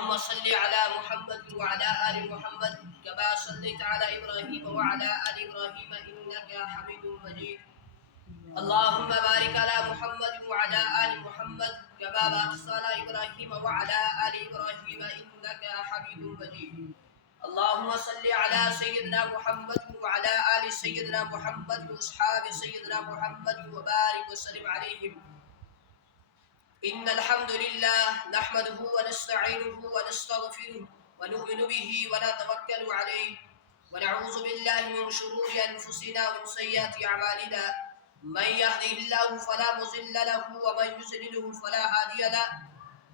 اللهم صل على محمد وعلى آل محمد كما صليت على إبراهيم وعلى آل إبراهيم إنك حميد مجيد. اللهم بارك على محمد وعلى آل محمد كما باركت على إبراهيم وعلى آل إبراهيم إنك حميد مجيد. اللهم صل على سيدنا محمد وعلى آل سيدنا محمد وأصحاب سيدنا محمد وبارك وسلم عليهم. إن الحمد لله نحمده ونستعينه ونستغفره ونؤمن به ونتوكل عليه ونعوذ بالله من شرور أنفسنا ومن سيئات أعمالنا. من يهده الله فلا مضل له ومن يضلله فلا هادي له.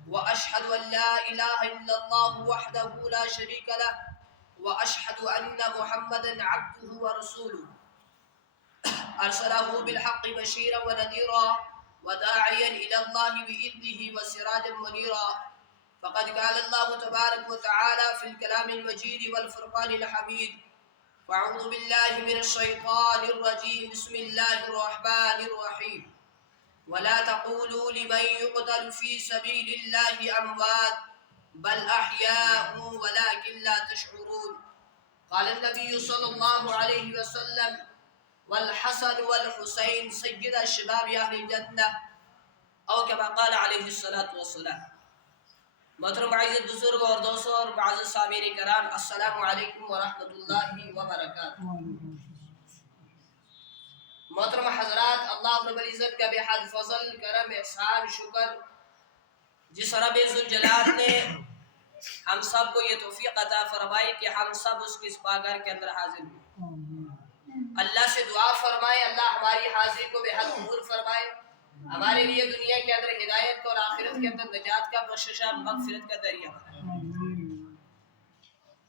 وأشهد أن لا إله إلا الله وحده لا شريك له وأشهد أن محمدا عبده ورسوله أرسله بالحق بشيرا ونذيرا وداعيا إلى الله بإذنه وسراجا منيرا. فقد قال الله تبارك وتعالى في الكلام المجيد والفرقان الحميد: وأعوذ بالله من الشيطان الرجيم. بسم الله الرحمن الرحيم. ولا تقولوا لمن يقتل في سبيل الله أموات بل أحياء ولكن لا تشعرون. قال النبي صلى الله عليه وسلم: والحسن والحسين سيد الشباب أهل الجنة، او كما قال علیہ الصلاۃ والسلام. محترم معزز بزرگ اور دوستوں اور معزز سامعین کرام، السلام علیکم ورحمۃ اللہ وبرکاتہ. محترم حضرات، اللہ رب العزت کا بے حد فضل، کرم، احسان، شکر جس رب ذوالجلال نے ہم سب کو یہ توفیق عطا فرمائی کہ ہم سب اس کی پاگاہ کے اندر حاضر ہوئے. اللہ سے دعا فرمائے اللہ ہماری حاضری کو بے حد قبول فرمائے، ہمارے لیے دنیا کے اندر ہدایت کا اور آخرت کے اندر نجات کا، بخشش مغفرت کا ذریعہ بنائے.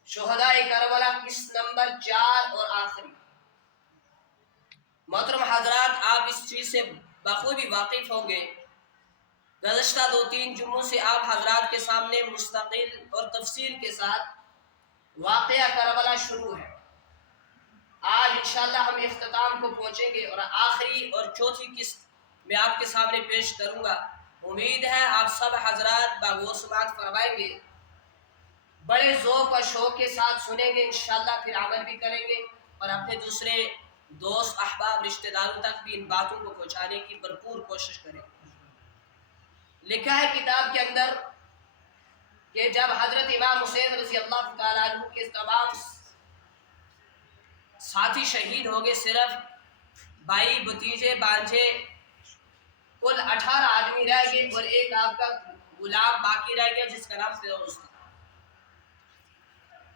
شہداء کربلا قسط نمبر 4 اور آخری. محترم حضرات، آپ اس چیز سے بخوبی واقف ہوں گے، گزشتہ 2-3 جمعوں سے آپ حضرات کے سامنے مستقل اور تفصیل کے ساتھ واقعہ کربلا شروع ہے. آج انشاءاللہ ہم اختتام کو پہنچیں گے اور آخری اور چوتھی قسط میں آپ کے سامنے پیش کروں گا. امید ہے آپ سب حضرات باغور سماعت فرمائیں گے، بڑے ذوق اور شوق کے ساتھ سنیں گے، انشاءاللہ پھر عمل بھی کریں گے اور اپنے دوسرے دوست احباب رشتہ داروں تک بھی ان باتوں کو پہنچانے کی بھرپور کوشش کریں. لکھا ہے کتاب کے اندر کہ جب حضرت امام حسین رضی اللہ تعالیٰ عنہ کے تمام ساتھی شہید ہو گئے، صرف بھائی، بھتیجے، بانجھے کل 18 آدمی رہ گئے اور ایک آپ کا غلام باقی رہ گیا جس کا نام فیروز تھا.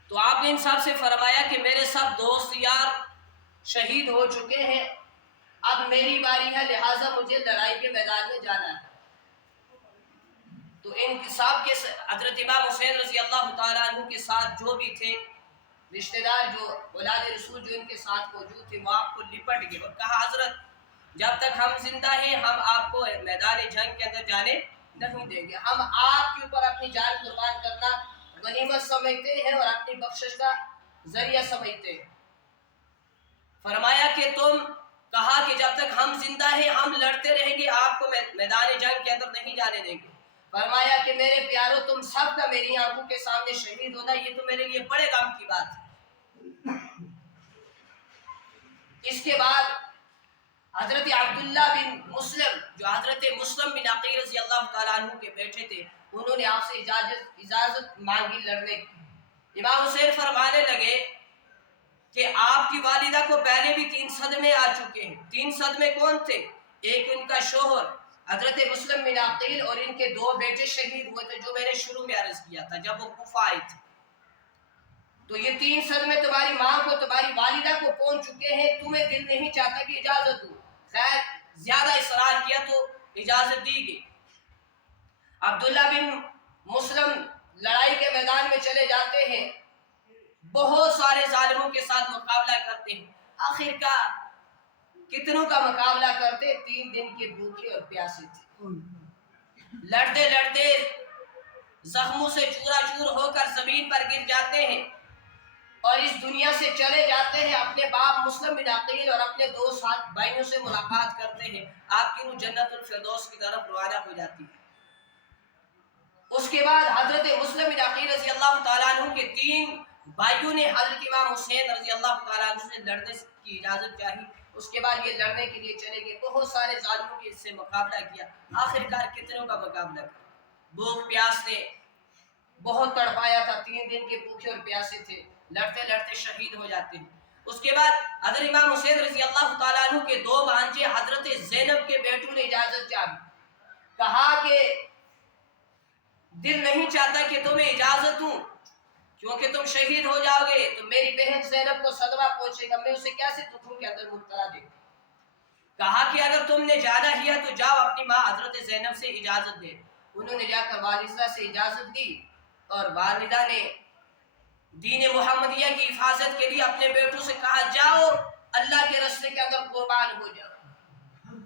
تو آپ نے ان سب سے فرمایا کہ میرے سب دوست یار شہید ہو چکے ہیں، اب میری باری ہے، لہٰذا مجھے لڑائی کے میدان میں جانا ہے. تو ان سب کے حضرت امام حسین رضی اللہ تعالیٰ عنہ کے ساتھ جو بھی تھے رشتہ دار، جو اولاد رسول جو ان کے ساتھ موجود تھے، وہ آپ کو لپٹ گئے اور کہا: حضرت جب تک ہم زندہ ہیں ہم آپ کو میدان جنگ کے اندر جانے نہیں دیں گے، ہم آپ کے اوپر اپنی جان قربان کرنا غنیمت سمجھتے ہیں اور اپنی بخشش کا ذریعہ سمجھتے ہیں. فرمایا کہ تم کہا کہ جب تک ہم زندہ ہیں ہم لڑتے رہیں گے، آپ کو میدان جنگ کے اندر نہیں جانے دیں گے. فرمایا کہ میرے پیارو، تم سب کا میری آنکھوں کے سامنے شہید ہونا یہ تو میرے لیے بڑے غم کی بات ہے. اس کے بعد حضرت عبداللہ بن مسلم، جو حضرت مسلم بن عقیل رضی اللہ تعالیٰ عنہ کے بیٹے تھے، انہوں نے آپ سے اجازت مانگی لڑنے کی. امام حسین فرمانے لگے کہ آپ کی والدہ کو پہلے بھی 3 صدمے آ چکے ہیں. 3 صدمے کون تھے؟ ایک ان کا شوہر حضرت مسلم بن عقیل اور ان کے 2 بیٹے شہید ہوئے تھے، جو میں نے شروع میں عرض کیا تھا جب وہ کوفہ آئے تھے. تو یہ 3 صدمے تمہاری ماں کو، تمہاری والدہ کو پہنچ چکے ہیں، تمہیں دل نہیں چاہتا کہ اجازت دو. خیر زیادہ اصرار کیا تو اجازت دی گئی. عبداللہ بن مسلم لڑائی کے میدان میں چلے جاتے ہیں، بہت سارے ظالموں کے ساتھ مقابلہ کرتے ہیں. آخر کا کتنوں کا مقابلہ کرتے؟ 3 دن کے بھوکے اور پیاسے تھے. لڑتے لڑتے زخموں سے چورا چور ہو کر زمین پر گر جاتے ہیں اور اس دنیا سے چلے جاتے ہیں. اپنے باپ مسلم بن عقیل اور اپنے 2 ساتھ بھائیوں سے ملاقات کرتے ہیں. آپ کی روح جنت الفردوس کی طرف روانہ ہو جاتی ہے. اس کے بعد حضرت مسلم بن عقیل رضی اللہ تعالیٰ عنہ کے 3 بھائیوں نے حضرت امام حسین رضی اللہ تعالیٰ عنہ سے لڑنے کی اجازت چاہی. اس کے بعد یہ لڑنے کے لیے چلے گئے. بہت سارے ظالموں کے اس سے مقابلہ کیا. آخر کار کتنوں کا مقابلہ کیا؟ بھوک پیاس نے بہت تڑپایا تھا. 3 دن کے بھوکے اور پیاسے تھے. لڑتے لڑتے شہید ہو جاتے ہیں. اس کے بعد حضرت امام حسین رضی اللہ تعالیٰ عنہ کے 2 بھانجے حضرت زینب کے بیٹوں نے اجازت چاہی. کہا کہ دل نہیں چاہتا کہ تمہیں اجازت دوں کیونکہ تم شہید ہو جاؤ گے تو میری بہن زینب کو صدمہ پہنچے گا. میں اسے کیسے دکھوں کے اندر مبتلا دے. کہا کہ اگر تم نے جانا ہی ہے تو جاؤ اپنی ماں حضرت زینب سے اجازت دے. انہوں نے جا کر والدہ سے اجازت دی اور والدہ نے دین محمدیہ کی حفاظت کے لیے اپنے بیٹوں سے کہا جاؤ اللہ کے راستے کے اندر قربان ہو جاؤ.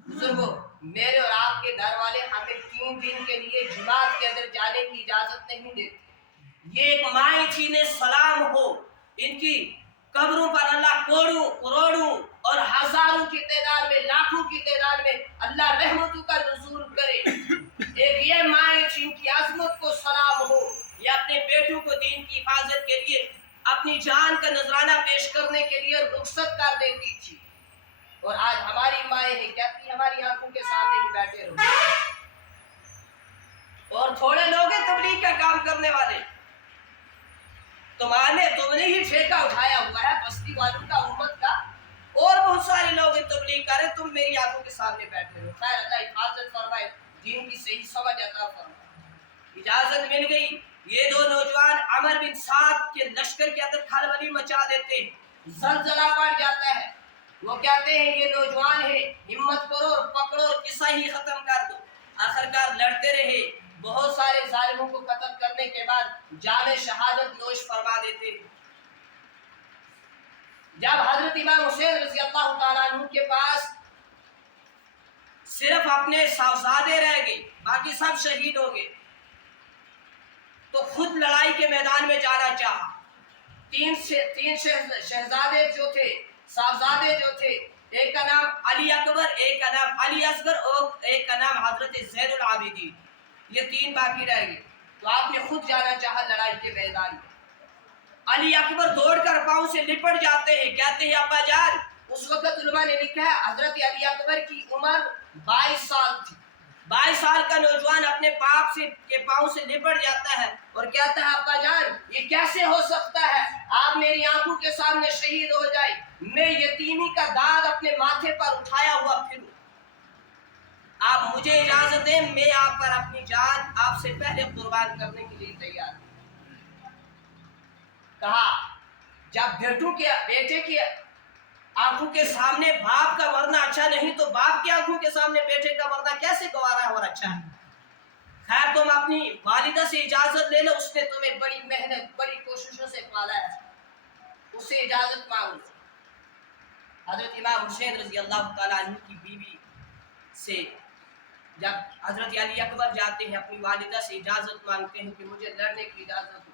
بزرگوں میرے اور آپ کے گھر والے ہمیں 3 دن کے لیے جماعت کے اندر جانے کی اجازت نہیں دیتے. یہ ایک مائیں تھی نے سلام ہو. ان کی قبروں پر اللہ کروڑوں اور ہزاروں کی تعداد میں لاکھوں کی تعداد میں اللہ رحمتوں کا نزول کرے. ایک یہ مائیں جن کی عظمت کو سلام ہو. یہ اپنے بیٹوں کو دین کی حفاظت کے لیے اپنی جان کا نذرانہ پیش کرنے کے لیے رخصت کر دیتی تھی. اور آج ہماری مائیں نہیں کہتی ہماری آنکھوں کے سامنے ہی بیٹھے رہو. اور تھوڑے لوگ ہیں تبلیغ کا کام کرنے والے. تم نے ہی ٹھیکہ اٹھایا ہوا ہے بستی والوں کا امت کا. اور بہت سارے لوگ تبلیغ کر رہے تم میری آنکھوں کے سامنے بیٹھے رہو. خیر اللہ حفاظت فرمائے دین کی صحیح سمجھ عطا فرمائے. اجازت مل گئی. یہ 2 نوجوان عمر بن سعد کے لشکر کے اندر کھلبلی مچا دیتے ہیں. زلزلہ پڑ جاتا ہے. وہ کہتے ہیں یہ نوجوان ہے ہمت کرو اور پکڑو اور قصہ ہی ختم کر دو. آخرکار لڑتے رہے. بہت سارے ظالموں کو قتل کرنے کے بعد جام شہادت نوش فرما دیتے. جب حضرت امام حسین رضی اللہ تعالیٰ عنہ کے پاس صرف اپنے صاحبزادے رہ گئے باقی سب شہید ہو گئے تو خود لڑائی کے میدان میں جانا چاہا. 3 شہزادے جو تھے صاحبزادے جو تھے ایک کا نام علی اکبر ایک کا نام علی اصغر اور ایک کا نام حضرت زین العابدین. یہ 3 باقی رہ گئے تو آپ نے خود جانا چاہا لڑائی کے میدان میں. علی اکبر دوڑ کر پاؤں سے لپٹ جاتے ہیں. کہتے ہیں ابا جان اس وقت علماء نے لکھا ہے حضرت علی اکبر کی عمر 22 سال تھی. 22 سال کا نوجوان اپنے باپ کے پاؤں سے لپٹ جاتا ہے اور کہتا ہے ابا جان یہ کیسے ہو سکتا ہے آپ میری آنکھوں کے سامنے شہید ہو جائے. میں یتیمی کا داغ اپنے ماتھے پر اٹھایا ہوا پھروں. آپ مجھے اجازت دیں میں آپ پر اپنی جان آپ سے پہلے قربان کرنے کے لیے تیار ہوں. کہا جب بیٹے کی آنکھوں کے سامنے باپ کا مرنا اچھا نہیں تو باپ کی آنکھوں کے سامنے بیٹے کا مرنا کیسے گوارا اور اچھا ہے. خیر تم اپنی والدہ سے اجازت لے لو. اس نے تمہیں بڑی محنت بڑی کوششوں سے پالا ہے. اس سے اجازت مانگو. حضرت امام حسین رضی اللہ تعالیٰ عنہ کی بیوی سے جب حضرت علی اکبر جاتے ہیں اپنی والدہ سے اجازت مانگتے ہیں کہ مجھے لڑنے کی اجازت دو.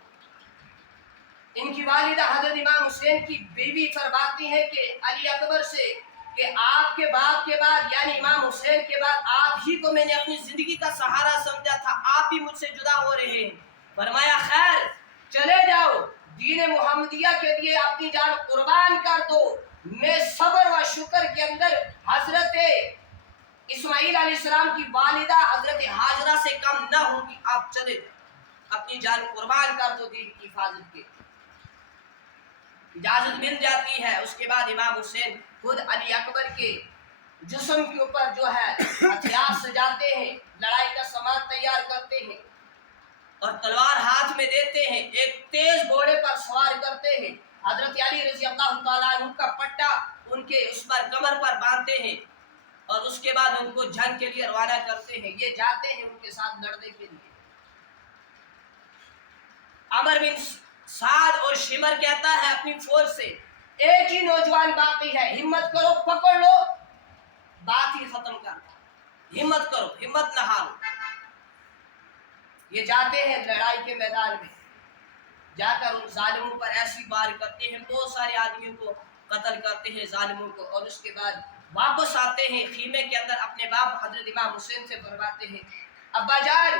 ان کی والدہ حضرت امام حسین کی بیوی فرماتی ہیں کہ علی اکبر سے کہ آپ کے باپ کے بعد یعنی امام حسین کے بعد آپ ہی کو میں نے اپنی زندگی کا سہارا سمجھا تھا. آپ بھی مجھ سے جدا ہو رہے ہیں. فرمایا خیر چلے جاؤ دین محمدیہ کے لیے اپنی جان قربان کر دو. میں صبر و شکر کے اندر حضرت اسماعیل علیہ السلام کی والدہ حضرت ہاجرہ سے کم نہ ہوگی. آپ چلے اپنی جان قربان کر دو دین کی حفاظت کے. اجازت مل جاتی ہے. اس کے بعد امام حسین خود علی اکبر کے جسم کے اوپر جو ہے ہتھیار سجاتے ہیں لڑائی کا سامان تیار کرتے ہیں اور تلوار ہاتھ میں دیتے ہیں. ایک تیز گھوڑے پر سوار کرتے ہیں. حضرت علی رضی اللہ تعالیٰ عنہ کا پٹا ان کے اس پر کمر پر باندھتے ہیں اور اس کے بعد ان کو جنگ کے لیے روانہ کرتے ہیں. یہ جاتے ہیں ان کے ساتھ لڑنے کے لیے. عمر بن سعد اور شمر کہتا ہے اپنی فوج سے ایک ہی نوجوان باقی ہے ہمت کرو پکڑ لو بات ہی ختم کر. ہمت کرو ہمت نہ ہارو. یہ جاتے ہیں لڑائی کے میدان میں جا کر ان ظالموں پر ایسی وار کرتے ہیں بہت سارے آدمیوں کو قتل کرتے ہیں ظالموں کو. اور اس کے بعد واپس آتے ہیں خیمے کے اندر اپنے باپ حضرت امام حسین سے فرماتے ہیں ابا جان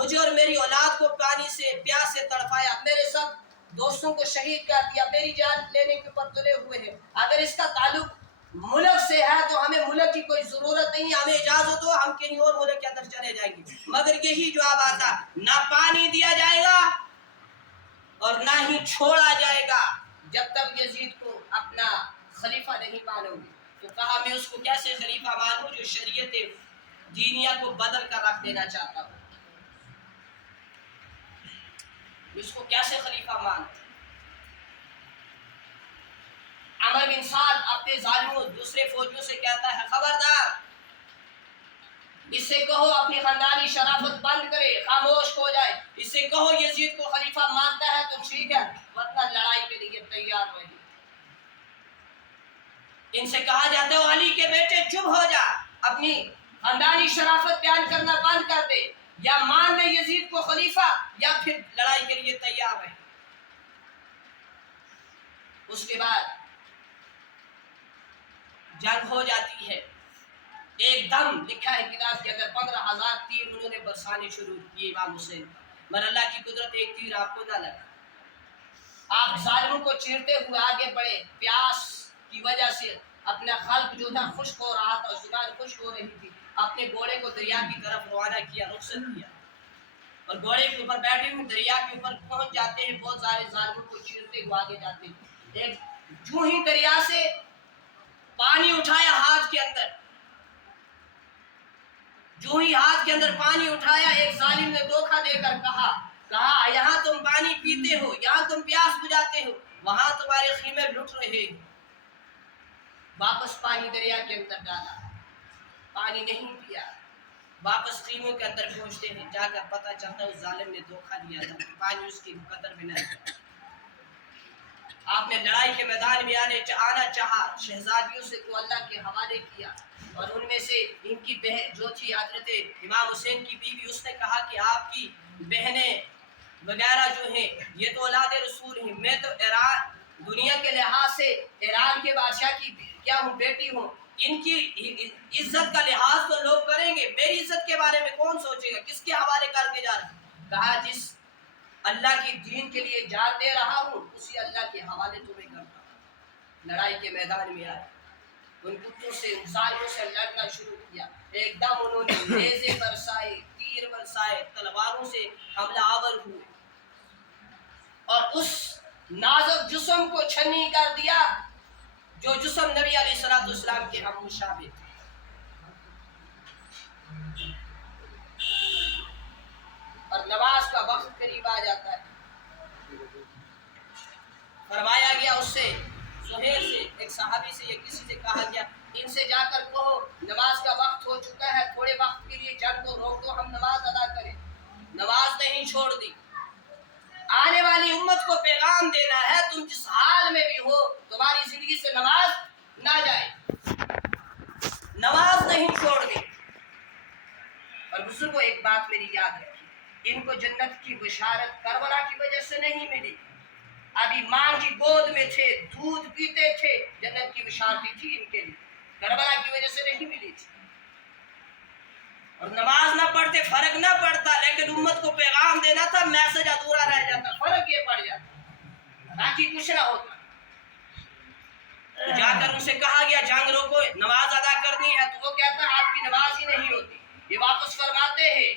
مجھے اور میری اولاد کو پانی سے پیاس سے تڑپایا، میرے سب دوستوں کو شہید کر دیا، میری جان لینے کے اوپر تلے ہوئے ہیں۔ اگر اس کا تعلق ملک سے ہے تو ہمیں ملک کی کوئی ضرورت نہیں، ہمیں اجازت ہو ہم کہیں اور ملک کے اندر چلے جائیں گے۔ مگر یہی جواب آتا، نہ پانی دیا جائے گا اور نہ ہی چھوڑا جائے گا جب تک یزید کو اپنا خلیفہ نہیں مانو گے۔ تو کہا میں اس کو کیسے خلیفہ مانوں جو شریعت دینیہ کو بدل کر رکھ دینا چاہتا ہوں، اس کو کیسے خلیفہ مانوں؟ عمر بن سعد اپنے ظالموں دوسرے فوجیوں سے کہتا ہے، خبردار اس سے کہو اپنی خاندانی شرافت بند کرے، خاموش ہو جائے، اس سے کہو یزید کو خلیفہ مانتا ہے تو ٹھیک ہے ورنہ لڑائی کے لیے تیار رہے۔ ان سے کہا جاتا ہے علی کے بیٹے چپ ہو جا، اپنی خاندانی شرافت بیان کرنا بند کر دے، یا مان لے یزید کو خلیفہ یا پھر لڑائی کے لیے تیار رہے۔ اس کے بعد جنگ ہو جاتی ہے، ایک دم لکھا ہے کتاب کے اندر 15,000 تیر انہوں نے برسانے شروع کیے امام حسین، مگر اللہ کی قدرت ایک تیر آپ کو نہ لگا، آپ ظالموں کو چیرتے ہوئے آگے بڑھے، پیاس کی وجہ سے اپنا خلق جو تھا خشک ہو رہا تھا، زبان خشک ہو رہی تھی، اپنے گھوڑے کو دریا کی طرف روانہ کیا، رخصت کیا، اور گھوڑے کے اوپر بیٹھے ہوئے دریا کے اوپر پہنچ جاتے ہیں، بہت سارے ظالموں کو چیرتے ہوئے آگے جاتے ہیں۔ ایک جو ہی دریا سے پانی اٹھایا ہاتھ کے اندر، جو ہی ہاتھ کے اندر پانی اٹھایا، ایک ظالم نے دھوکہ دے کر کہا یہاں تم پانی پیتے ہو، یہاں تم پیاس بجھاتے ہو، وہاں تمہارے خیمے لٹ رہے ہیں۔ واپس پانی دریا کے اندر ڈالا، پانی نہیں پیا، واپس خیموں کے اندر پہنچتے ہیں، جا کر پتہ چلتا ہے اس ظالم نے دھوکہ دیا تھا، پانی اس کی قدر میں نہیں۔ آپ نے لڑائی کے میدان میں آنا چاہا، شہزادیوں سے کو اللہ کے حوالے کیا، اور ان میں سے ان کی بہن جو تھی حضرت امام حسین کی بیوی، اس نے کہا کہ آپ کی بہنیں وغیرہ جو ہیں یہ تو اولاد رسول ہیں، میں تو ایران دنیا کے لحاظ سے ایران کے بادشاہ کی کیا ہوں، بیٹی ہوں، ان کی عزت کا لحاظ تو لوگ کریں گے، میری عزت کے بارے میں کون سوچے گا، کس کے حوالے کر کے جا رہا ہے؟ کہا جس اللہ کی دین کے لیے جان دے رہا ہوں اسی اللہ کے حوالے تمہیں کرتا ہوں۔ لڑائی کے میدان میں آئے، ان کتوں سے ظالموں سے لڑنا شروع کیا، ایک دم انہوں نے نیزے برسائے، تیر برسائے، تلواروں سے حملہ آور ہوئے، اور اس نازک جسم کو چھنی کر دیا جو جسم نبی علیہ السلام کے ہم مشابہ تھے۔ اور نماز کا وقت قریب آ جاتا ہے، فرمایا گیا اس سے سہیل سے، ایک صحابی سے یا کسی سے کہا گیا ان سے جا کر کہو نماز کا وقت ہو چکا ہے، تھوڑے وقت کے لیے جنگ کو روک دو، ہم نماز ادا کریں۔ نماز نہیں چھوڑ دی۔ آنے والی امت کو پیغام دینا ہے تم جس حال میں بھی ہو تمہاری زندگی سے نماز نہ جائے، نماز نہیں چھوڑ دی۔ اور بزرگوں ایک بات میری یاد رکھی، ان کو جنت کی بشارت کربلا کی وجہ سے نہیں ملی، ابھی ماں کی گود میں تھے، دودھ پیتے تھے، جنت کی بشارت تھی ان کے لیے، کربلا کی وجہ سے نہیں ملی تھی۔ اور نماز نہ پڑھتے فرق نہ پڑتا، لیکن امت کو پیغام دینا تھا، میسج ادھورا رہ جاتا، فرق یہ پڑ جاتا، باقی کچھ نہ ہوتا۔ تو جا کر ان سے کہا گیا جنگ روکو، نماز ادا کرنی ہے، تو وہ کہتا ہے آپ کی نماز ہی نہیں ہوتی۔ یہ واپس فرماتے ہیں،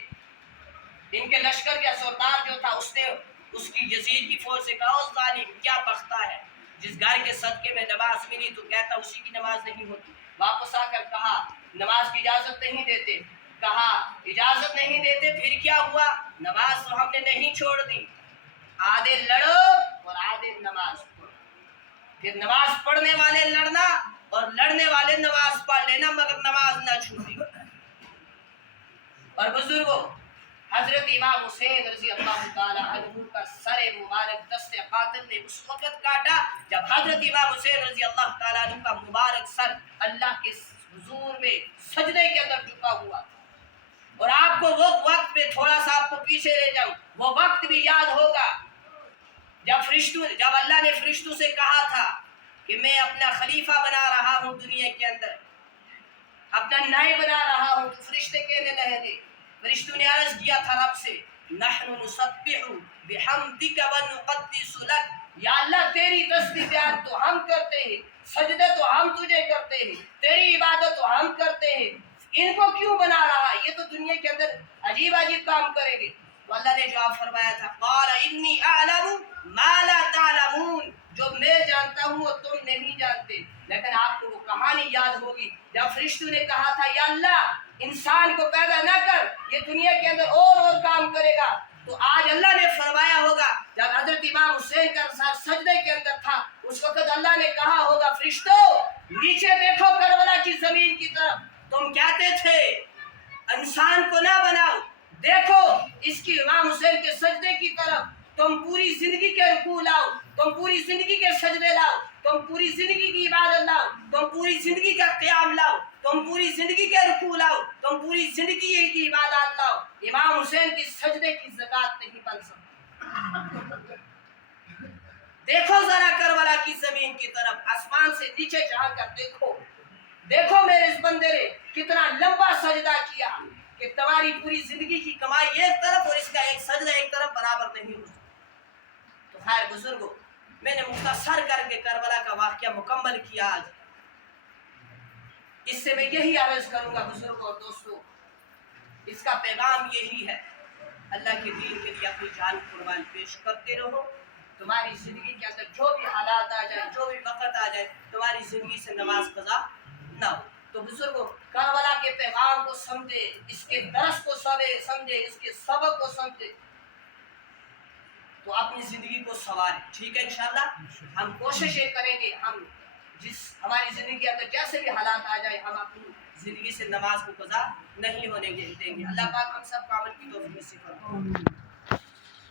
ان کے لشکر کا سردار جو تھا اس نے اس کی یزید کی فوج سے کہا اس ظالم کیا بختہ ہے، جس گھر کے صدقے میں نماز ملی تو کہتا اسی کی نماز نہیں ہوتی۔ واپس آ کر کہا نماز کی اجازت نہیں دیتے، کہا اجازت نہیں دیتے، پھر کیا ہوا؟ نماز تو ہم نے نہیں چھوڑ دی، آدھے لڑو اور آدھے نماز پڑھو۔ پھر نماز پڑھنے والے لڑنا اور لڑنے والے نماز پڑھ لینا، مگر نماز نہ چھوٹی۔ اور بزرگوں حضرت امام حسین رضی اللہ تعالی عنہ کا سر مبارک دست قاتل نے اس وقت کاٹا جب حضرت امام حسین رضی اللہ تعالی عنہ کا مبارک سر اللہ کے حضور میں سجدے کے اندر جھکا ہوا۔ اور آپ کو وہ وقت میں تھوڑا سا آپ کو پیچھے لے جاؤں، وہ وقت بھی یاد ہوگا جب اللہ نے فرشتوں سے کہا تھا کہ میں اپنا خلیفہ بنا رہا ہوں دنیا کے اندر، اپنا نائب بنا رہا ہوں، تو فرشتے کہنے لگے، فرشتوں نے عرض کیا تھا رب سے نحن نسبح بحمدک ونقدس لک، یا اللہ تیری تسبیح بیان تو ہم کرتے ہیں، سجدے تو ہم تجھے کرتے ہیں، تیری عبادت تو ہم کرتے ہیں، ان کو کیوں بنا رہا ہے؟ یہ تو دنیا کے اندر عجیب عجیب کام کریں گے۔ تو اللہ نے جواب فرمایا تھا قال انی اعلم ما لا تعلمون، جو میں جانتا ہوں وہ تم نہیں جانتے۔ لیکن آپ کو وہ کہانی یاد ہوگی جب فرشتوں نے کہا تھا یا اللہ انسان کو پیدا نہ کر، یہ دنیا کے اندر اور کام کرے گا، تو آج اللہ نے فرمایا ہوگا جب حضرت امام حسین کا ساتھ سجدے کے اندر تھا، اس وقت اللہ نے کہا ہوگا فرشتوں نیچے دیکھو کربلا کی زمین کی طرف، تم کہتے تھے انسان کو نہ بناؤ، دیکھو اس کی امام حسین کے سجدے کی طرف، تم پوری زندگی کے رکوع لاؤ، تم پوری زندگی کے سجدے لاؤ، تم پوری زندگی کی عبادت لاؤ، تم پوری زندگی کا قیام لاؤ، تم پوری زندگی کے رکوع لاؤ، تم پوری زندگی کی عبادات لاؤ، امام حسین کی سجدے کی زکوٰۃ نہیں بن سکتی۔ دیکھو ذرا کربلا کی زمین کی طرف، آسمان سے نیچے جا کر دیکھو، دیکھو میرے اس بندے نے کتنا لمبا سجدہ کیا کہ تمہاری پوری زندگی کی کمائی ایک طرف اور اس کا ایک سجدہ ایک طرف برابر نہیں ہو سکتا۔ تو خیر بزرگوں، میں نے مختصر کر کے کربلا کا واقعہ مکمل کیا آج۔ اس سے میں یہی عرض کروں گا بزرگوں اور دوستوں، اس کا پیغام یہی ہے، اللہ کے دین کے لیے اپنی جان قربان پیش کرتے رہو۔ تمہاری زندگی کے اندر جو بھی حالات آ جائے، جو بھی وقت آ جائے، تمہاری زندگی سے نماز قضا نہ ہو۔ تو بزرگوں کربلا کے پیغام کو سمجھے، اس کے درس کو سمجھے، اس کے سبق کو سمجھے، تو اپنی زندگی کو سنواریں۔ ٹھیک ہے انشاءاللہ ہم کوششیں کریں گے، ہم ہماری زندگی کے اندر جیسے بھی حالات آ جائے ہم اپنی زندگی سے نماز کو قضا نہیں ہونے دیں گے۔ اللہ پاک ہم سب کو عمل کی توفیق نصیب فرمائے۔